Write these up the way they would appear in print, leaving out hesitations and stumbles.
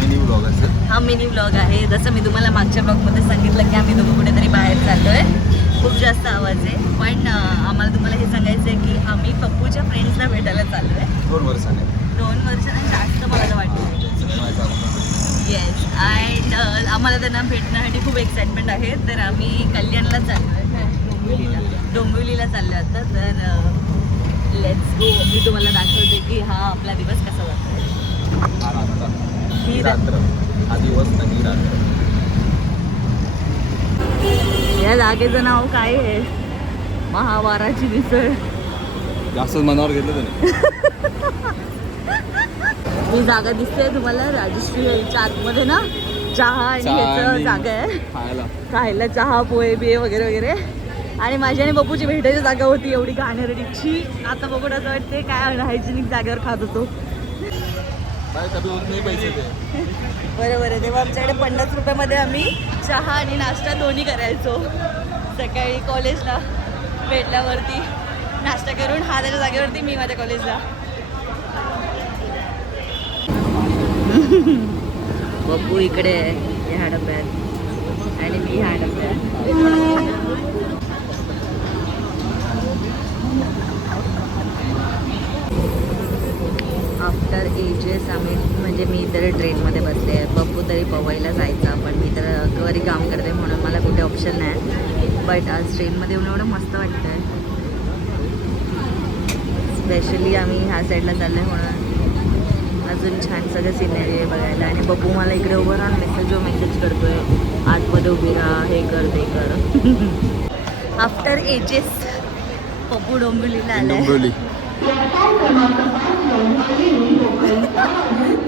Blog असेल. हा mini blog आहे. जसं मी तुम्हाला मागच्या ब्लॉगमध्ये सांगितलं की आम्ही दोघं कुठेतरी बाहेर चाललोय. खूप जास्त आवाज आहे पण आम्हाला तुम्हाला हे सांगायचं आहे की आम्ही पप्पूच्या फ्रेंड्सला भेटायला चाललोय. 2 वर्षाने 2 वर्षांनी जास्त मला तर वाटतं. येस अँड आम्हाला त्यांना भेटण्यासाठी खूप एक्साइटमेंट आहे. तर आम्ही कल्याणला चाललोय, डोंबिवलीला चाललो आता. तर लेट्स गो. मी तुम्हाला दाखवते की हा आपला दिवस कसा जातोय. ही रात्र, हा दिवस नाही रात्र. या जागेचं नाव काय आहे? महावाराची मिसळ. जास्त मनावर घेतलं त्याने. ही जागा दिसते तुम्हाला राजश्री हॉलच्या आतमध्ये ना. चहा आणि ह्याचं जागा आहे खायला. चहा पोहे बिहे वगैरे वगैरे. आणि माझ्या आणि बप्पूची भेटायची जागा होती एवढी घाणेरडीची. आता बघून असं वाटते काय अनहायजेनिक जागेवर खात होतो. बरोबर आहे. तेव्हा आमच्याकडे 50 रुपयामध्ये आम्ही चहा आणि नाश्ता दोन्ही करायचो. सकाळी कॉलेजला भेटल्यावरती नाश्ता करून हा त्याच्या जागेवरती, मी माझ्या कॉलेजला. बप्पू इकडे ह्या डब्यात आणि मी ह्या डब्यात. आफ्टर एजेस आम्ही म्हणजे मी तर ट्रेनमध्ये बसले आहे. बप्पू तरी पवईला जायचा पण मी तर घरी काम करते म्हणून मला कुठे ऑप्शन नाही. बट आज ट्रेनमध्ये येऊन एवढं मस्त वाटतं आहे. स्पेशली आम्ही ह्या साईडला चाललो आहे म्हणून अजून छान सगळं सिनेरी आहे बघायला. आणि बप्पू मला इकडे उभं राहून मेसेज करतोय आतमध्ये उभी राहा, हे कर ते कर. आफ्टर एजेस पप्पू डोंबिवलीला आलाय.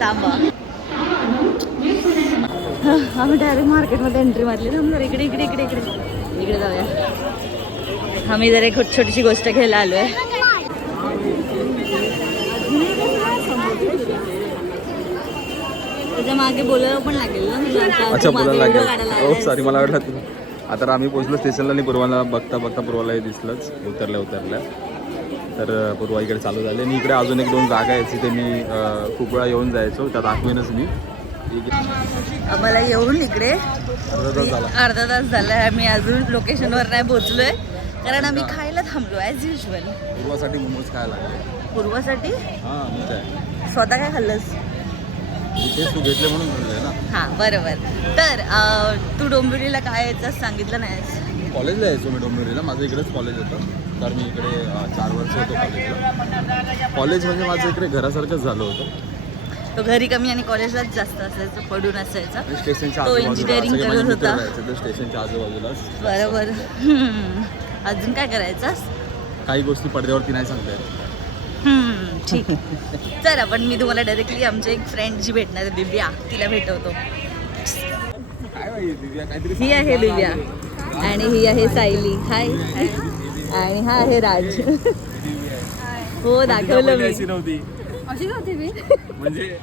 थांबा. आम्ही डायरेक्ट मार्केटमध्ये एंट्री मारली. थांबणार इकडे इकडे इकडे इकडे इकडे जाऊया. आम्ही जरा एक छोटीशी गोष्ट घ्यायला आलो आहे. त्याच्या मागे बोलायला पण लागेल ना. अच्छा बोलायला लागेल. हो सॉरी, मला वाटलं. आता आम्ही पोहोचलो स्टेशनला आणि पूर्वाला बघता पूर्वाला हे दिसलंच उतरल्या. तर पूर्वा इकडे चालू झाले. आणि इकडे अजून 1-2 जागा आहेत तिथे मी खूप वेळा येऊन जायचो. त्या दाखवेनच मी. आम्हाला येऊन इकडे अर्धा तास झाला आहे. आम्ही अजून लोकेशनवर नाही पोहोचलोय कारण आम्ही खायला थांबलो ॲज युजल. पूर्वासाठी मोमोज खायला लागले. पूर्वासाठी? हां मी काय स्वतः काय खाल्लंस? तू घेतले म्हणून खाल्लंय ना. हां बरोबर. तर तू डोंबिवलीला काय यायचं सांगितलं नाहीस? कॉलेजला यायचो मी डोंबिवलीला. माझं इकडेच कॉलेज होतं. तर मी इकडे 4 वर्ष होतो कॉलेजला. कॉलेज म्हणजे माझं इकडे घरासारखंच झालं होतं. तो घरी कमी आणि कॉलेजलाच जास्त असायचं, पडून असायचा. स्टेशनच्या तो इंजिनिअरिंग करत होता. स्टेशनच्या आजूबाजूलाच. बरोबर. अजून काय करायचं? काही गोष्टी पडद्यावरती नाही सांगता येत. ठीक. तर आपण मी तुम्हाला डायरेक्टली आमची एक फ्रेंड जी भेटणार आहे दिव्या, तिला भेटवतो. ही आहे दिव्या आणि ही आहे सायली. हाय. आणि हा आहे राज. हो दाखवलं मी. अशी नव्हती मी म्हणजे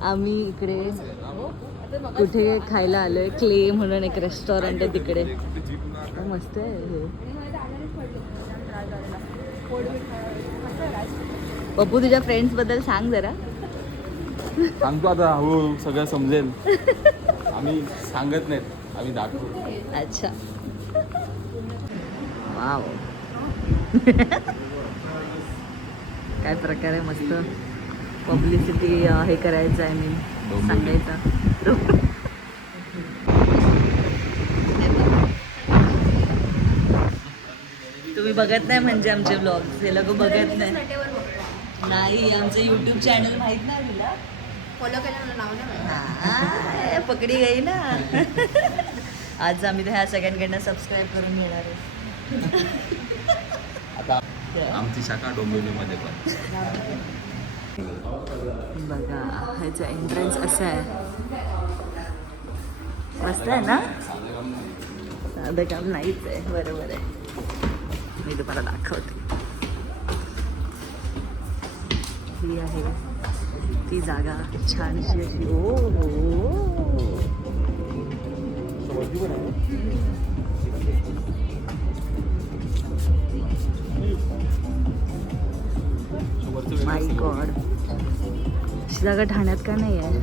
आम्ही इकडे कुठे खायला आलोय. क्ले म्हणून एक रेस्टॉरंट आहे तिकडे. मस्त आहे हे. पप्पू तुझ्या फ्रेंड्स बद्दल सांग जरा. सांगतो आता हळूहळू सगळं समजेल. आम्ही सांगत नाहीत, आम्ही दाखवू. अच्छा. वाव. काय प्रकार आहे. मस्त पब्लिसिटी हे करायचं आहे. मी सांगायचं. तुम्ही बघत नाही म्हणजे आमचे ब्लॉग्स. हे लोक बघत नाही. आमचं यूट्यूब चॅनल माहीत नाही तुला? फॉलो करायला नाव नाही. पकडी गई ना. आज आम्ही ह्या सगळ्यांकडनं सबस्क्राईब करून घेणार आहे. आता आमची शाखा डोंबिवलीमध्ये पण. बघा ह्याचं एंट्रन्स असं आहे. मस्त आहे ना. साधं काम नाहीच आहे. बरोबर आहे. मी तुम्हाला दाखवते. ही आहे ती जागा छानशी अशी. Oh my God. अशी जागा ठाण्यात का नाही आहे?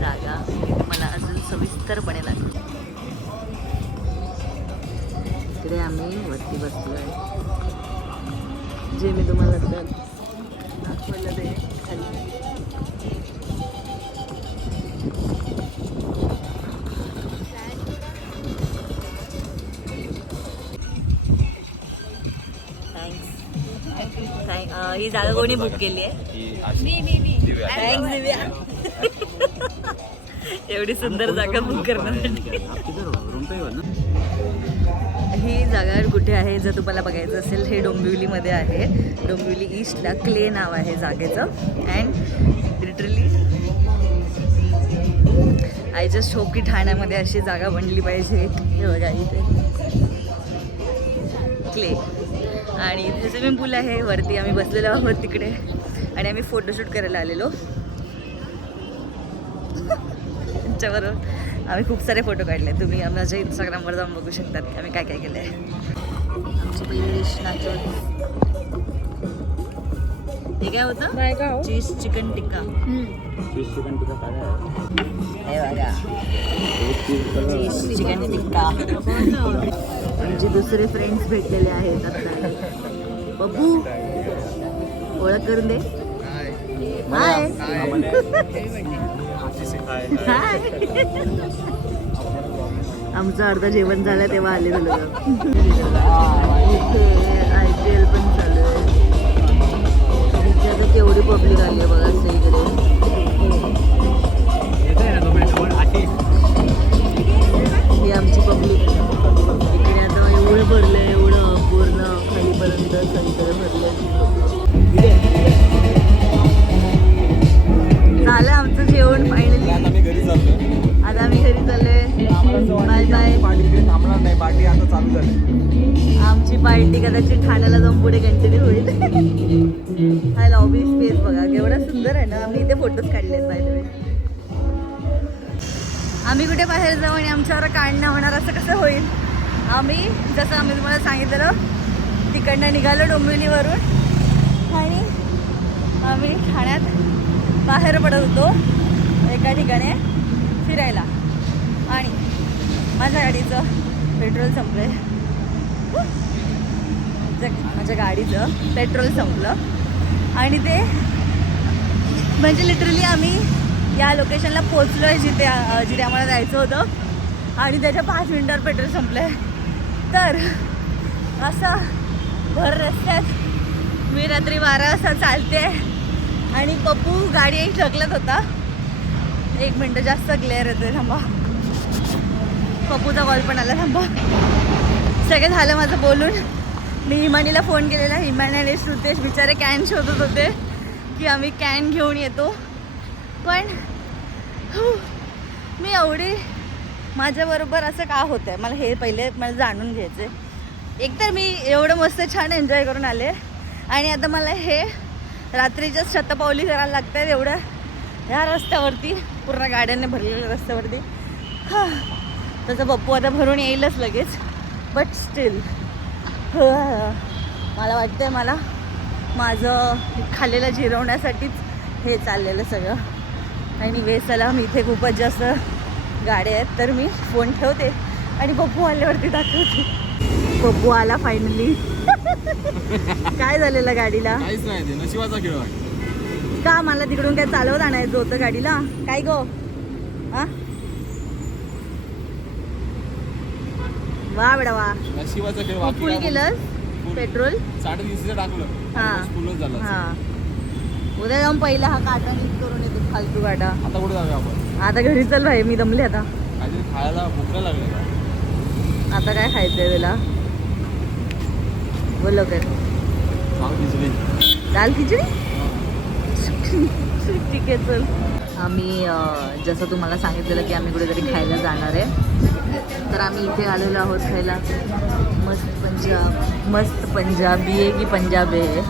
जागा मला अजून सविस्तरपणे लागली. इकडे आम्ही वरती बसलो आहे, जे मी तुम्हाला दाखवलं ते खाली. ही जागा कोणी बुक केली आहे? थँक्स दिव्या. एवढी सुंदर जागा बुक करण्यासाठी. ही जागा कुठे आहे जर तुम्हाला बघायचं असेल, हे डोंबिवलीमध्ये आहे. डोंबिवली ईस्टला क्ले नाव आहे जागेचं. And literally I just hope की ठाण्यामध्ये अशी जागा बनली पाहिजे. हे बघा इथे क्ले आणि इथे स्विमिंग पूल आहे. वरती आम्ही बसलेलो आहोत तिकडे आणि आम्ही फोटोशूट करायला आलेलो. त्यांच्याबरोबर आम्ही खूप सारे फोटो काढले. तुम्ही माझ्या इंस्टाग्रामवर जाऊन बघू शकतात की आम्ही काय काय केलं आहे. आमची पहिली डिश नाचोस. हे काय होतं? चीज चिकन टिक्का. हे बघा चीज चिकन टिक्का. आमचे दुसरे फ्रेंड्स भेटलेले आहेत आता. बब्बू ओळख करून दे. हाय हाय. आमचं अर्धा जेवण झालं तेव्हा आले लोक. इथे IPL पण चालू आहे. इथे आता केवढी पब्लिक आली आहे बघा सगळीकडे. ही आमची पब्लिक. इकडे आता एवढं भरलं आहे, एवढं पूर्ण खालीपर्यंत सगळीकडे भरलं. झालं आमचं जेवण फायनली. आता आम्ही घरी चाललोय. Bye bye. थांबणार नाही, पार्टी आता चालू झाली. आमची पार्टी कदाचित ठाण्याला जाऊन पुढे कंटिन्यू होईल. हा लॉबी स्पेस बघा केवढा सुंदर आहे ना. आम्ही इथे फोटोज काढलेत बाय द वे. आम्ही कुठे बाहेर जाऊ आणि आमच्यावर काढणं होणार असं कसं होईल? जसं आम्ही तुम्हाला सांगितलं तिकडनं निघालो डोंबिवलीवरून आणि आम्ही ठाण्यात बाहेर पडत होतो एका ठिकाणी फिरायला. आणि माझ्या गाडीचं पेट्रोल संपलं आहे. माझ्या गाडीचं पेट्रोल संपलं आणि ते म्हणजे लिटरली आम्ही या लोकेशनला पोचलो आहे जिथे आम्हाला जायचं होतं आणि त्याच्या 5 मिनिटावर पेट्रोल संपलं आहे. तर असं भर रस्त्यात मी रात्री 12 वाजता चालते आणि पप्पू गाडी ढकलत होता. 1 मिनटं जास्त क्लिअर येते. थांबा, पप्पूचा कॉल पण आला. थांबा. सगळं झालं माझं बोलून. मी हिमानीला फोन केलेला. हिमानी आणि श्रुतेश बिचारे कॅन शोधत होते की आम्ही कॅन घेऊन येतो. पण मी एवढी माझ्याबरोबर असं का होतं आहे मला हे पहिले मला जाणून घ्यायचं आहे. एकतर मी एवढं मस्त छान एन्जॉय करून आले आणि आता मला हे रात्रीच्या शतपावली करायला लागत आहेत एवढं ह्या रस्त्यावरती, पूर्ण गाड्यांनी भरलेल्या रस्त्यावरती. हां, त्याचा पप्पू आता भरून येईलच लगेच. बट स्टील मला वाटतं आहे मला माझं खाल्लेलं जिरवण्यासाठीच हे चाललेलं सगळं. आणि वेसाला मी इथे खूपच जास्त गाड्या आहेत तर मी फोन ठेवते आणि पप्पू आल्यावरती दाखवते. पप्पू आला फायनली. काय झालेलं गाडीला? काहीच नाही, नशिबाचा खेळ का मला तिकडून काय चालवत आणायचं होतं गाडीला? काय गो? हा, वा बेडा वा. नशिबाचा खेळ. फुल केलं पेट्रोल 3.5 टाकलं. हां फुलच झालं. हां, उद्या जाऊन पहिला हा काटा नीट करून येतो फालतू काटा. आता कुठे जाऊया आपण? आता घरी चल भाई, मी दमले आता. काहीतरी खायला भूक लागली का? आता काय खायचंय तुला? बोल लवकर. दाल खिचडी. ठीक आहे चल. आम्ही जसं तुम्हाला सांगितलेलं की आम्ही कुठेतरी खायला जाणार आहे तर आम्ही इथे आलेलो आहोत खायला. मस्त पंजाबी आहे की पंजाबी आहे?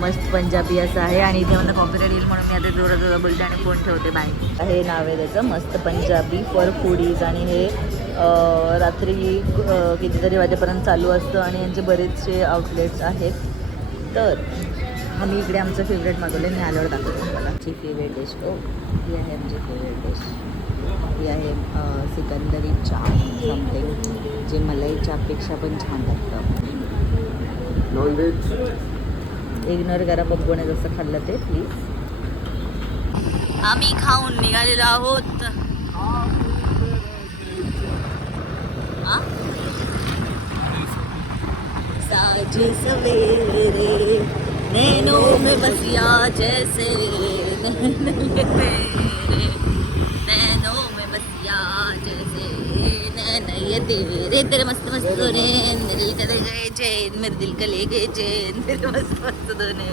मस्त पंजाबी असं आहे. आणि इथे मला कॉपीराइट येईल म्हणून मी आता जोरात बोलते आणि फोन ठेवते. बाय. हे नाव आहे त्याचं, मस्त पंजाबी फॉर फूडीज. आणि हे रात्री कितीतरी वाजेपर्यंत चालू असतं आणि यांचे बरेचसे आउटलेट्स आहेत. तर आम्ही इकडे आमचं फेवरेट मागवलं मी आल्यावर दाखवतो तुम्हाला. आमची फेवरेट डिश ही आहे आमची फेवरेट डिश. ही आहे सिकंदरी चहा समथिंग, जे मलाई चहापेक्षा पण छान लागतं. नॉनव्हेज इग्नोर करा बघून जसं खाल्लं ते प्लीज. आम्ही खाऊन निघालेलो आहोत. साजे सवेरे नैनों में बसिया जैसे नैनों में बसिया जैसे नैन ये तेरे तेरे मस्त मस्त दोने मेरे दिल का ले गए चैन मेरे दिल का ले गए चैन तेरे मस्त मस्त दोने.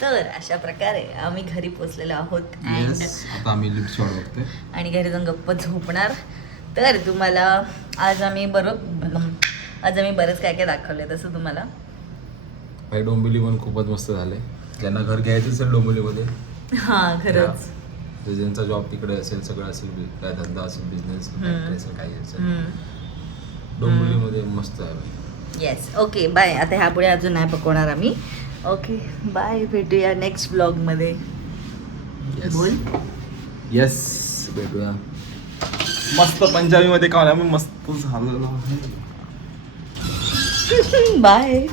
तर अशा प्रकारे आम्ही घरी पोचलेलो आहोत अँड आता आम्ही लिफ्ट शॉट बघतोय आणि घरी जाऊन गप्प झोपणार. तर तुम्हाला आज आम्ही बरंच काय काय दाखवलंय तसं तुम्हाला. काही डोंबिवली पण खूपच मस्त झाले. ज्यांना घर घ्यायचं असेल डोंबिवलीमध्ये, हां खरंच ज्यांचा जॉब तिकडे असेल, सगळं असेल, काय धंदा असेल, बिझनेस असेल, काही असेल, डोंबिवलीमध्ये मस्त आहे. Yes okay bye. आता ह्यापुढे अजून नाही पकवणार आम्ही. ओके बाय, भेटूया नेक्स्ट ब्लॉगमध्ये. बोल. येस भेटूया. मस्त पंजाबीमध्ये खाऊन आम्ही मस्त झालेलो आहे. बाय.